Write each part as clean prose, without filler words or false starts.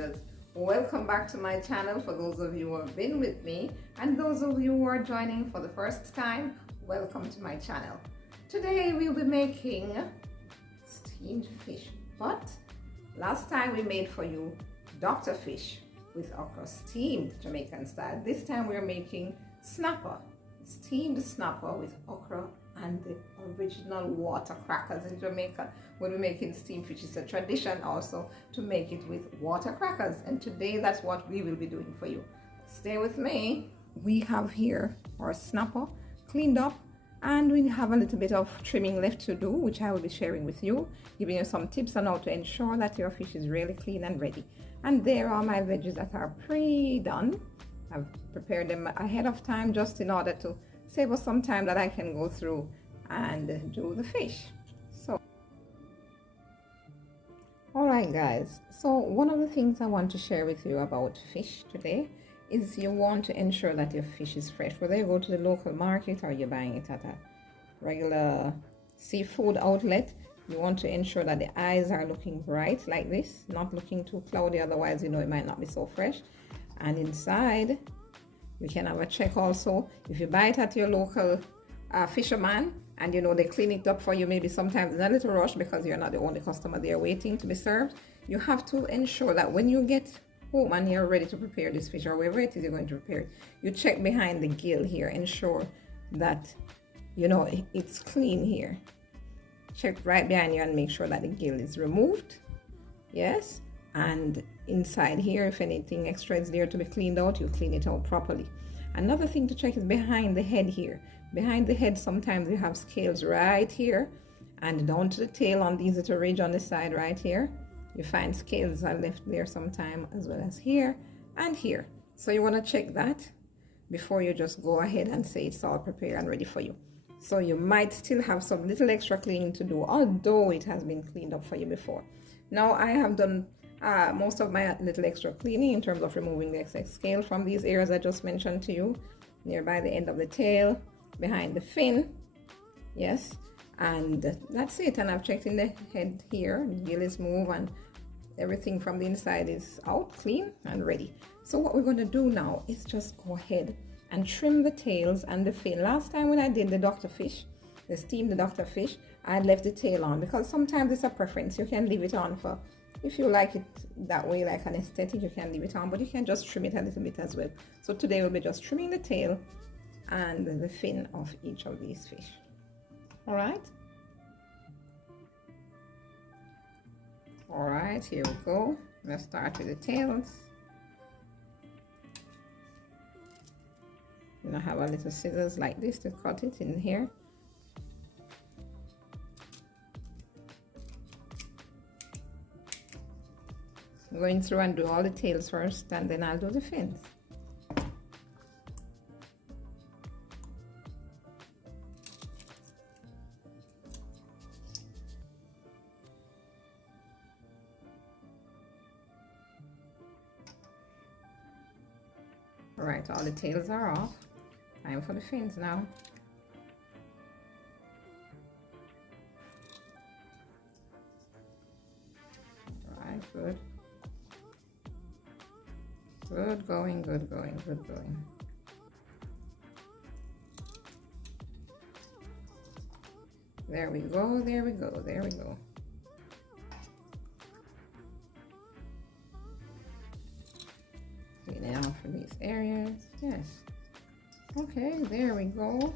viewers, welcome back to my channel. For those of you who have been with me and those of you who are joining for the first time, welcome to my channel. Today we'll be making steamed fish, but last time we made for you Dr. Fish with okra, steamed Jamaican style. This time we're making snapper, steamed snapper with okra and the original water crackers in Jamaica. When we're making steamed fish, it's a tradition also to make it with water crackers, and today that's what we will be doing for you. Stay with me. We have here our snapper cleaned up, and we have a little bit of trimming left to do, which I will be sharing with you, giving you some tips on how to ensure that your fish is really clean and ready. And there are my veggies that are pre-done. I've prepared them ahead of time just in order to save us some time that I can go through and do the fish. So, all right guys, so one of the things I want to share with you about fish today is you want to ensure that your fish is fresh, whether you go to the local market or you're buying it at a regular seafood outlet. You want to ensure that the eyes are looking bright like this, not looking too cloudy, otherwise you know it might not be so fresh. And inside you can have a check also. If you buy it at your local fisherman and you know they clean it up for you, maybe sometimes in a little rush because you're not the only customer there waiting to be served, you have to ensure that when you get home and you're ready to prepare this fish or wherever it is you're going to prepare it, you check behind the gill here, ensure that you know it's clean here. Check right behind you and make sure that the gill is removed. Yes. And inside here, if anything extra is there to be cleaned out, you clean it out properly. Another thing to check is behind the head here. Behind the head, sometimes you have scales right here, and down to the tail on these little ridge on the side right here, you find scales are left there sometime, as well as here and here. So you want to check that before you just go ahead and say it's all prepared and ready for you. So you might still have some little extra cleaning to do, although it has been cleaned up for you before. Now I have done most of my little extra cleaning in terms of removing the excess scale from these areas I just mentioned to you, nearby the end of the tail, behind the fin. Yes, and that's it. And I've checked in the head here, the gill is moved and everything from the inside is out clean and ready. So what we're going to do now is just go ahead and trim the tails and the fin. Last time when I did the Dr. Fish, the steamed Dr. Fish, I left the tail on because sometimes it's a preference. You can leave it on for, if you like it that way, like an aesthetic, you can leave it on, but you can just trim it a little bit as well. So today we'll be just trimming the tail and the fin of each of these fish. All right. All right, here we go. Let's start with the tails. You know, have a little scissors like this to cut it in here. I'm going through and do all the tails first, and then I'll do the fins. All right, all the tails are off. Time for the fins now. All right, good. Good going, good going, good going. There we go, there we go, there we go. Clean it out from these areas, yes. Okay, there we go.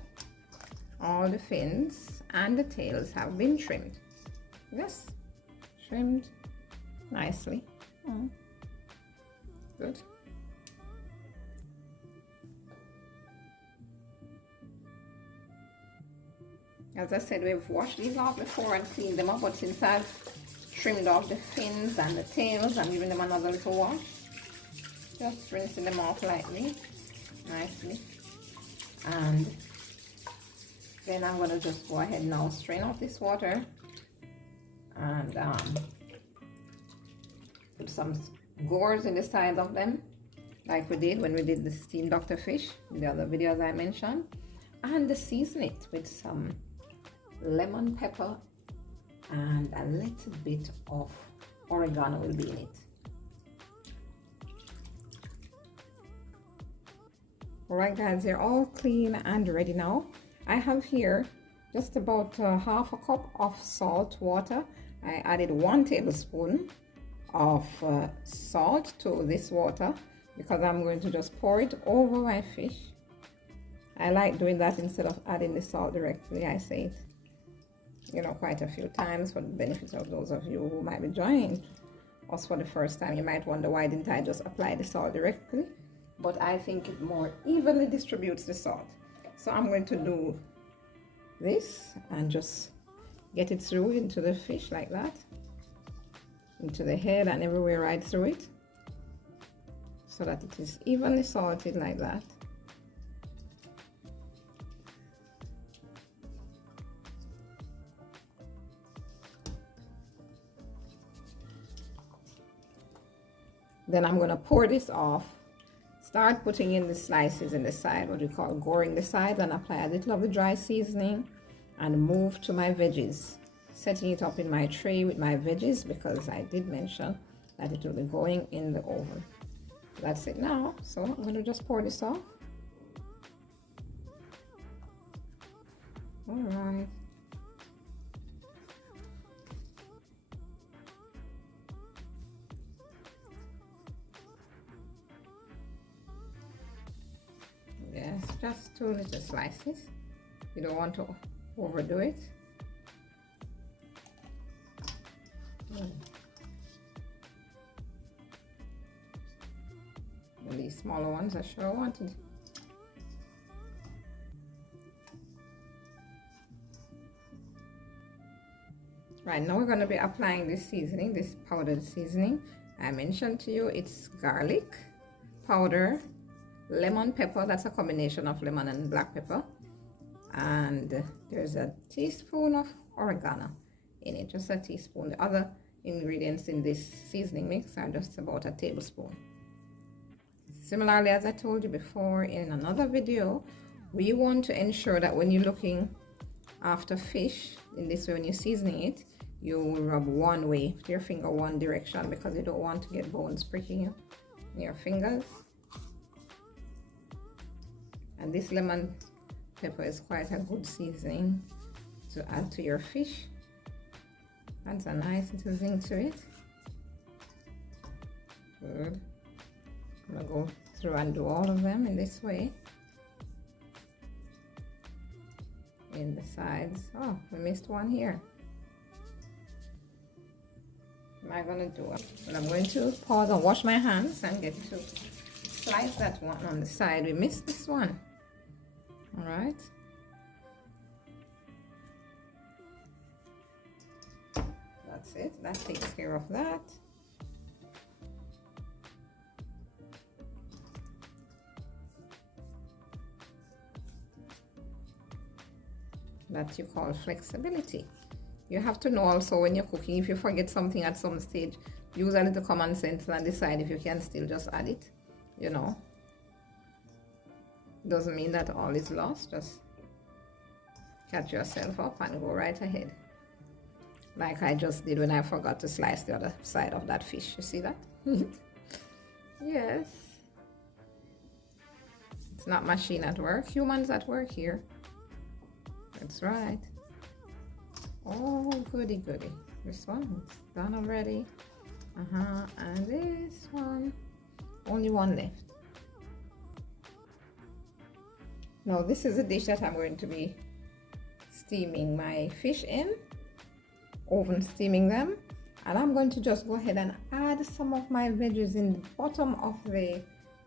All the fins and the tails have been trimmed. Yes, trimmed nicely. Oh, good. As I said, we've washed these off before and cleaned them up, but since I've trimmed off the fins and the tails, I'm giving them another little wash. Just rinsing them off lightly, nicely. And then I'm going to just go ahead now, strain off this water and put some gores in the side of them, like we did when we did the steamed Dr. Fish in the other videos I mentioned. And season it with some lemon pepper and a little bit of oregano will be in it. Alright guys, they're all clean and ready now. I have here just about half a cup of salt water. I added 1 tablespoon of salt to this water because I'm going to just pour it over my fish. I like doing that instead of adding the salt directly. I say it, you know, quite a few times for the benefit of those of you who might be joining us for the first time. You might wonder, why didn't I just apply the salt directly? But I think it more evenly distributes the salt. So I'm going to do this and just get it through into the fish like that, into the head and everywhere right through it, so that it is evenly salted like that. Then I'm going to pour this off, start putting in the slices in the side, what we call goring the sides, and apply a little of the dry seasoning and move to my veggies, setting it up in my tray with my veggies because I did mention that it will be going in the oven. That's it now. So I'm going to just pour this off. All right. Yes, just 2 little slices. You don't want to overdo it. And these smaller ones I sure wanted. Right, now we're going to be applying this seasoning, this powdered seasoning. I mentioned to you it's garlic powder, lemon pepper, that's a combination of lemon and black pepper, and there's a teaspoon of oregano in it, just a teaspoon. The other ingredients in this seasoning mix are just about a tablespoon. Similarly, as I told you before in another video, we want to ensure that when you're looking after fish in this way, when you're seasoning it, you will rub one way with your finger, one direction, because you don't want to get bones pricking you in your fingers. And this lemon pepper is quite a good seasoning to add to your fish. Adds a nice little zing to it. Good. I'm gonna go through and do all of them in this way. In the sides. Oh, we missed one here. What am I gonna do? Well, I'm going to pause and wash my hands and get to slice that one on the side. We missed this one. All right. That's it. That takes care of that. That you call flexibility. You have to know also when you're cooking, if you forget something at some stage, use a little common sense and decide if you can still just add it, you know. Doesn't mean that all is lost. Just catch yourself up and go right ahead, like I just did when I forgot to slice the other side of that fish. You see that? Yes, it's not machine at work, humans at work here. That's right. Oh, goody goody. This one is done already. And this one, only one left. Now this is a dish that I'm going to be steaming my fish in, oven steaming them, and I'm going to just go ahead and add some of my veggies in the bottom of the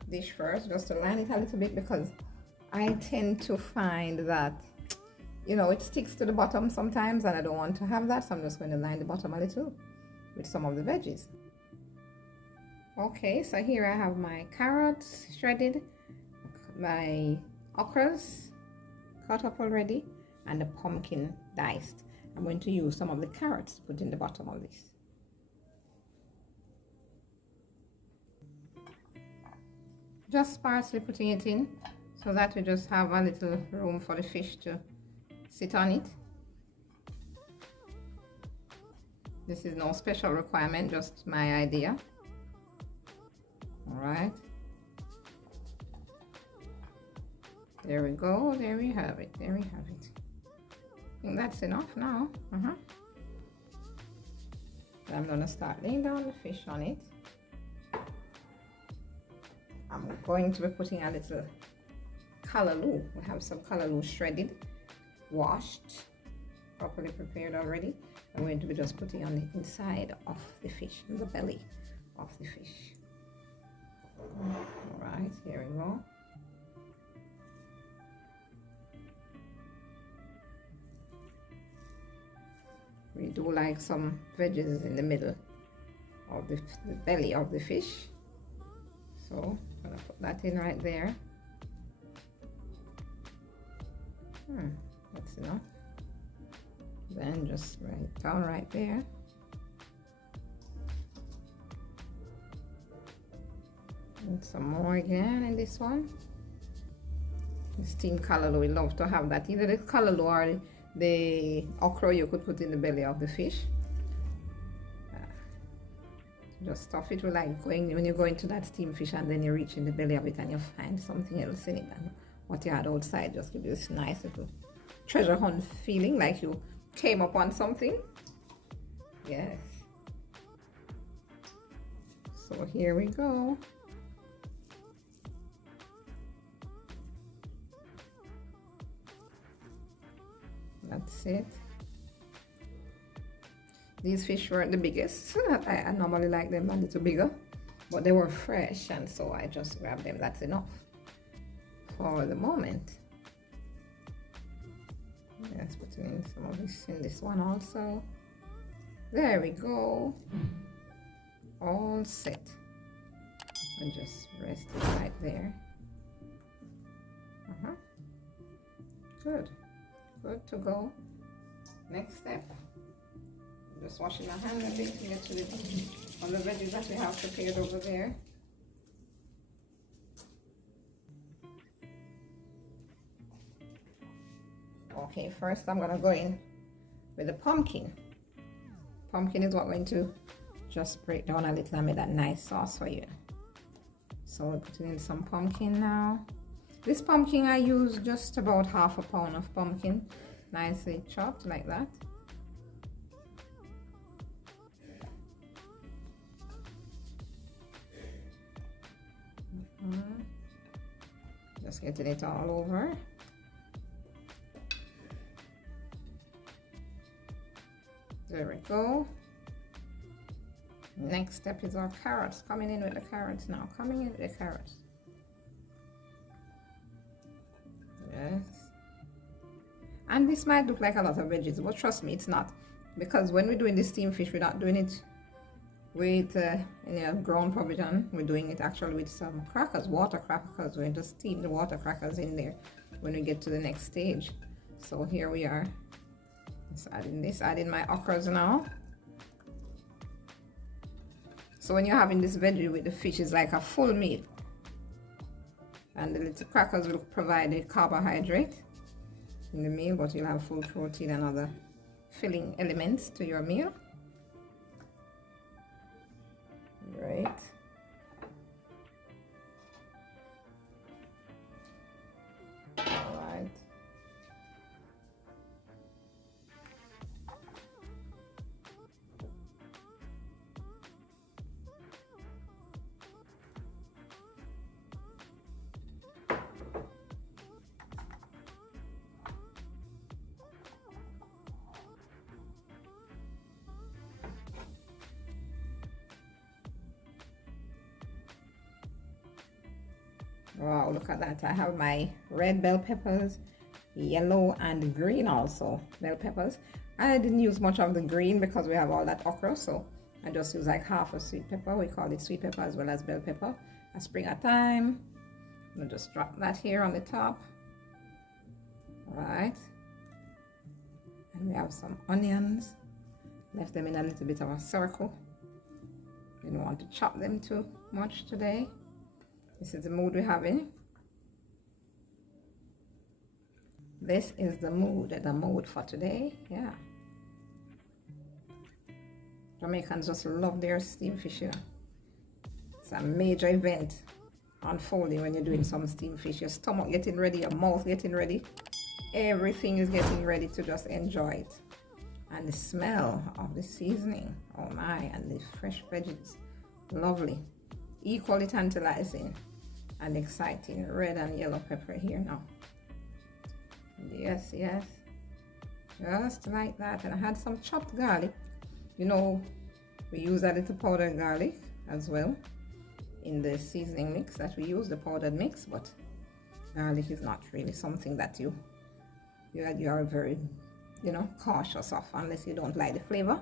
dish first, just to line it a little bit, because I tend to find that, you know, it sticks to the bottom sometimes and I don't want to have that, so I'm just going to line the bottom a little with some of the veggies. Okay, so here I have my carrots shredded, my okras cut up already, and the pumpkin diced. I'm going to use some of the carrots to put in the bottom of this. Just sparsely putting it in so that we just have a little room for the fish to sit on it. This is no special requirement, just my idea. All right. There we go. There we have it. There we have it. I think that's enough now. I'm gonna start laying down the fish on it. I'm going to be putting a little callaloo. We have some callaloo shredded, washed, properly prepared already. I'm going to be just putting on the inside of the fish, in the belly of the fish. All right, here we go. We do like some veggies in the middle of the belly of the fish. So I'm gonna put that in right there. That's enough. Then just right down right there. And some more again in this one. The steamed callaloo, we love to have that. Either the callaloo or the okra you could put in the belly of the fish. Just stuff it with like going, when you go into that steamed fish and then you reach in the belly of it and you find something else in it and what you had outside just give you this nice little treasure hunt feeling like you came upon something. Yes. So here we go. That's it. These fish weren't the biggest. I normally like them a little bigger, but they were fresh and so I just grabbed them. That's enough for the moment. Let's put in some of this in this one also. There we go. All set. And just rest it right there. Good. Good to go. Next step. Just washing my hands a bit to get to on the veggies that we have prepared over there. Okay, first I'm gonna go in with the pumpkin. Pumpkin is what I'm going to just break down a little and make that nice sauce for you. So we're putting in some pumpkin now. This pumpkin I use just about half a pound of pumpkin, nicely chopped like that. Just getting it all over. There we go. Next step is our carrots. Coming in with the carrots now. Coming in with the carrots. Yes. And this might look like a lot of veggies, but trust me, it's not. Because when we're doing the steamed fish, we're not doing it with ground provision. We're doing it actually with some crackers, water crackers. We're going to steam the water crackers in there when we get to the next stage. So here we are. Just adding my okras now. So when you're having this veggie with the fish, it's like a full meal. And the little crackers will provide a carbohydrate in the meal, but you'll have full protein and other filling elements to your meal. Right. All right. Wow, look at that. I have my red bell peppers, yellow and green also bell peppers. I didn't use much of the green because we have all that okra, so I just use like half a sweet pepper. We call it sweet pepper as well as bell pepper. A sprig of thyme. I'm gonna just drop that here on the top. All right. And we have some onions. Left them in a little bit of a circle. Didn't want to chop them too much today. This is the mood we're having. This is the mood for today. Yeah. Jamaicans just love their steamed fish, you know. It's a major event unfolding when you're doing some steamed fish. Your stomach getting ready, your mouth getting ready. Everything is getting ready to just enjoy it. And the smell of the seasoning, oh my, and the fresh veggies, lovely. Equally tantalizing and exciting. Red and yellow pepper here now. Yes, yes. Just like that. And I had some chopped garlic. You know, we use a little powdered garlic as well in the seasoning mix that we use, the powdered mix, but garlic is not really something that you are very, you know, cautious of unless you don't like the flavor,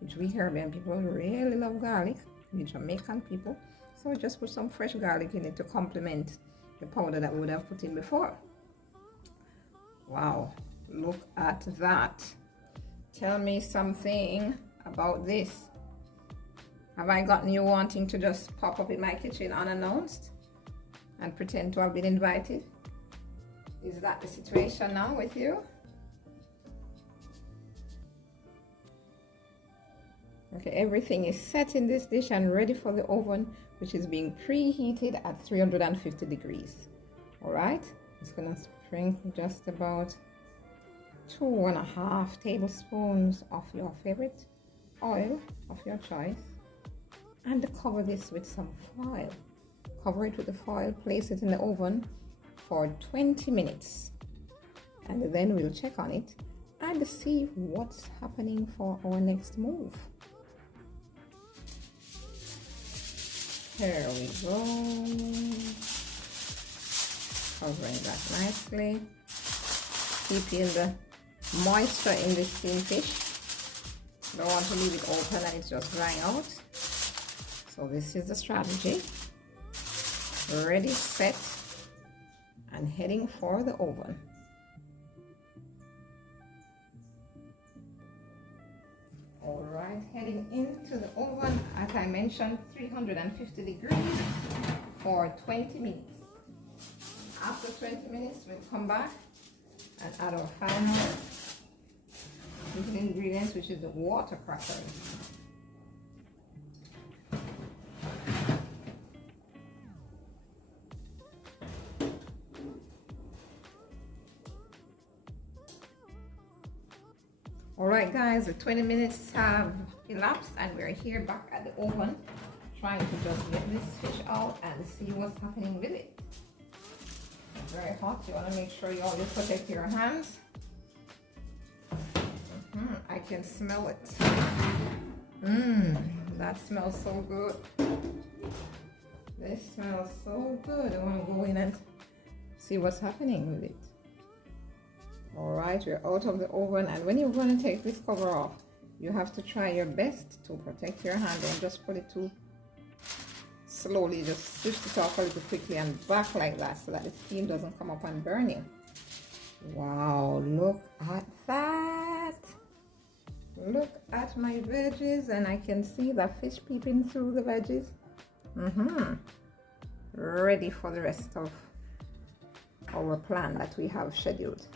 which we Caribbean people really love garlic, we Jamaican people. So just put some fresh garlic in it to complement the powder that we would have put in before. Wow, look at that. Tell me something about this. Have I gotten you wanting to just pop up in my kitchen unannounced and pretend to have been invited? Is that the situation now with you? Okay, everything is set in this dish and ready for the oven, which is being preheated at 350 degrees. All right, it's gonna sprinkle just about 2.5 tablespoons of your favorite oil of your choice, and cover this with some foil. Cover it with the foil, place it in the oven for 20 minutes, and then we'll check on it and see what's happening for our next move. Here we go. Covering that nicely. Keeping the moisture in the steamed fish. Don't want to leave it open and it's just drying out. So this is the strategy. Ready, set, and heading for the oven. All right, heading into the oven, as I mentioned, 350 degrees for 20 minutes. After 20 minutes, we'll come back and add our final ingredients, which is the water crackers. All right, guys, the 20 minutes have elapsed and we're here back at the oven trying to just get this fish out and see what's happening with it. It's very hot. You want to make sure you always protect your hands. I can smell it. That smells so good. This smells so good. I want to go in and see what's happening with it. All right, we're out of the oven, and when you're going to take this cover off, you have to try your best to protect your hand. Don't just put it too slowly. Just switch it off a little quickly and back like that so that the steam doesn't come up and burn you. Wow, look at that. Look at my veggies, and I can see the fish peeping through the veggies. Ready for the rest of our plan that we have scheduled.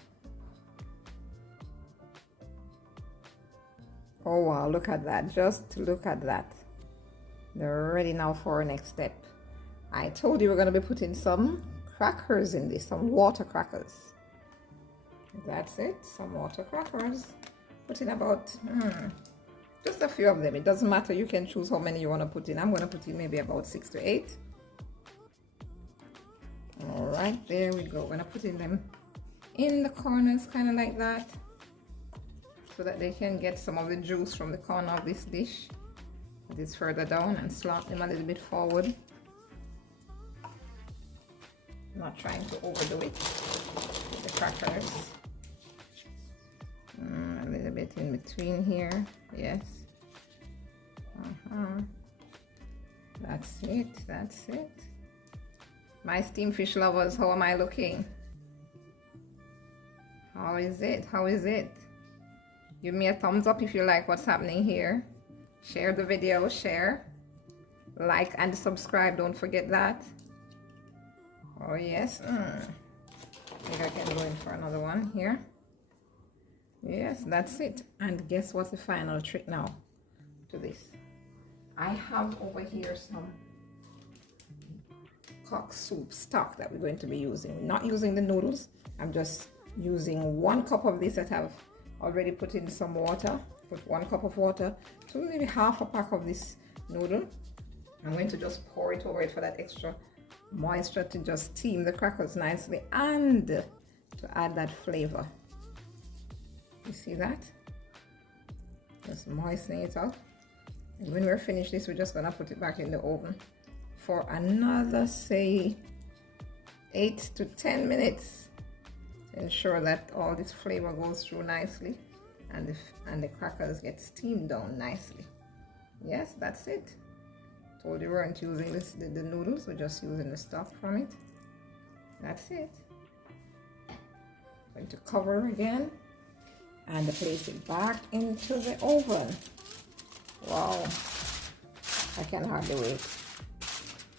Oh wow, look at that. Just look at that. They're ready now for our next step. I told you we're going to be putting some crackers in this, some water crackers. That's it, some water crackers. Put in about, just a few of them. It doesn't matter, you can choose how many you want to put in. I'm going to put in maybe about 6 to 8. All right, there we go. We're going to put in them in the corners, kind of like that, so that they can get some of the juice from the corner of this dish. Put this further down and slant them a little bit forward. Not trying to overdo it with the crackers. A little bit in between here, yes. That's it, that's it. My steamed fish lovers, how am I looking? How is it? How is it? Give me a thumbs up if you like what's happening here. Share the video, share, like and subscribe, don't forget that. Oh yes, I think I can go in for another one here. Yes, that's it. And guess what's the final trick now to this? I have over here some cock soup stock that we're going to be using. We're not using the noodles. I'm just using 1 cup of this that I've already put in some water. Put 1 cup of water to maybe half a pack of this noodle. I'm going to just pour it over it for that extra moisture to just steam the crackers nicely and to add that flavor. You see that? Just moistening it up. And when we're finished this, we're just gonna put it back in the oven for another, say, 8 to 10 minutes to ensure that all this flavor goes through nicely and the crackers get steamed down nicely. Yes, that's it. Told you we weren't using the noodles, we're just using the stock from it. That's it. Going to cover again and place it back into the oven. Wow, I can hardly wait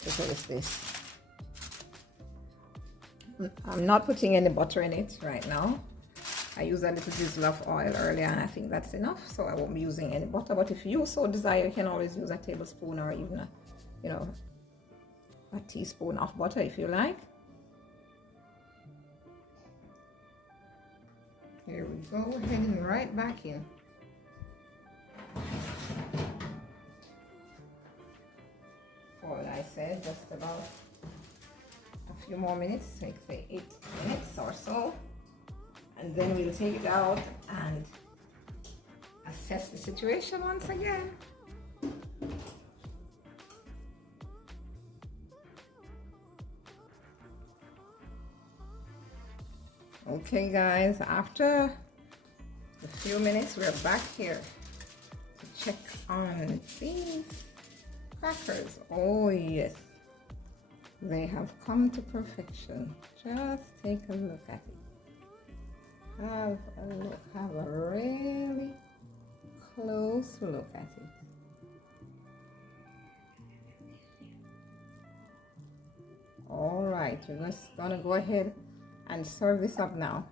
to taste this. I'm not putting any butter in it right now. I used a little drizzle of oil earlier and I think that's enough, so I won't be using any butter. But if you so desire, you can always use a tablespoon or even a teaspoon of butter if you like. Here we go, heading right back in. What I said, just about a few more minutes, like say 8 minutes or so. And then we'll take it out and assess the situation once again. Okay guys, after a few minutes we're back here to check on these crackers. Oh yes, they have come to perfection. Just take a look at it. Have a look, have a really close look at it. All right, we're just gonna go ahead and serve this up now.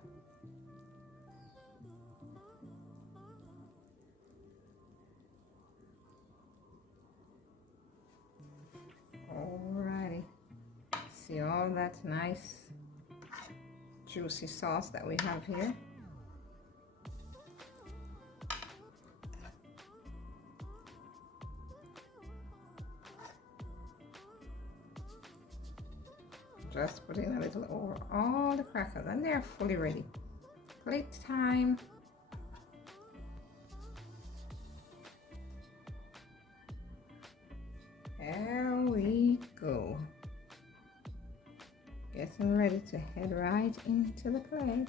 Alrighty, see all that nice juicy sauce that we have here. Just put in a little over all the crackers and they're fully ready. Plate time. There we go. Getting ready to head right into the plate.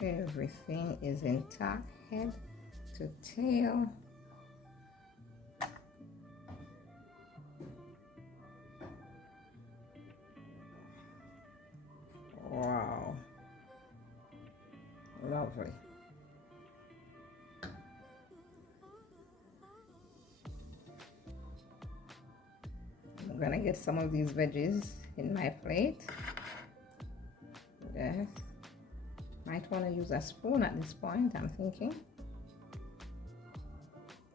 Everything is intact, head to tail. Wow, lovely. I'm gonna get some of these veggies in my plate. Yes, might want to use a spoon at this point, I'm thinking.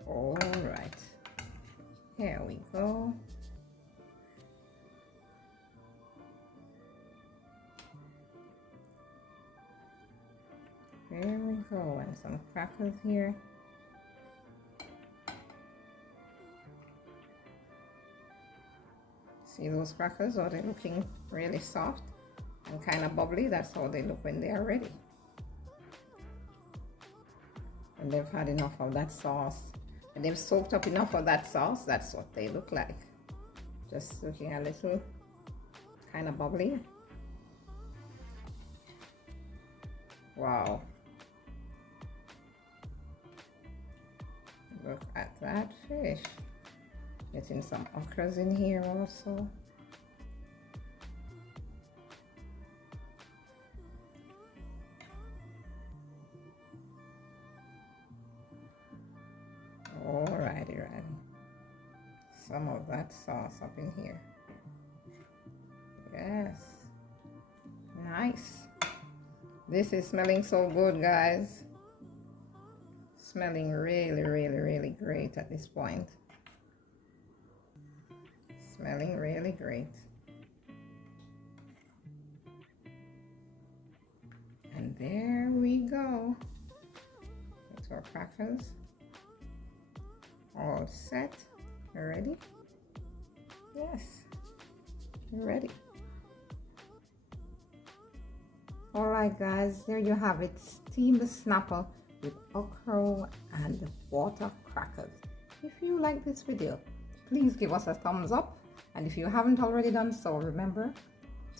All right, here we go. There we go, and some crackers here. See those crackers? Are they looking really soft and kind of bubbly? That's how they look when they are ready. And they've had enough of that sauce. And they've soaked up enough of that sauce. That's what they look like. Just looking a little kind of bubbly. Wow. Look at that fish. Getting some okras in here also. Alrighty, righty. Some of that sauce up in here. Yes. Nice. This is smelling so good, guys. Smelling really, really, really great at this point. smelling really great. And there we go. It's our crackers all set. You're ready? Yes, you're ready. Alright guys, there you have it, steamed snapper with okra and water crackers. If you like this video, please give us a thumbs up, and if you haven't already done so, remember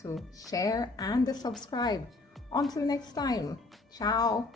to share and subscribe. Until next time, ciao.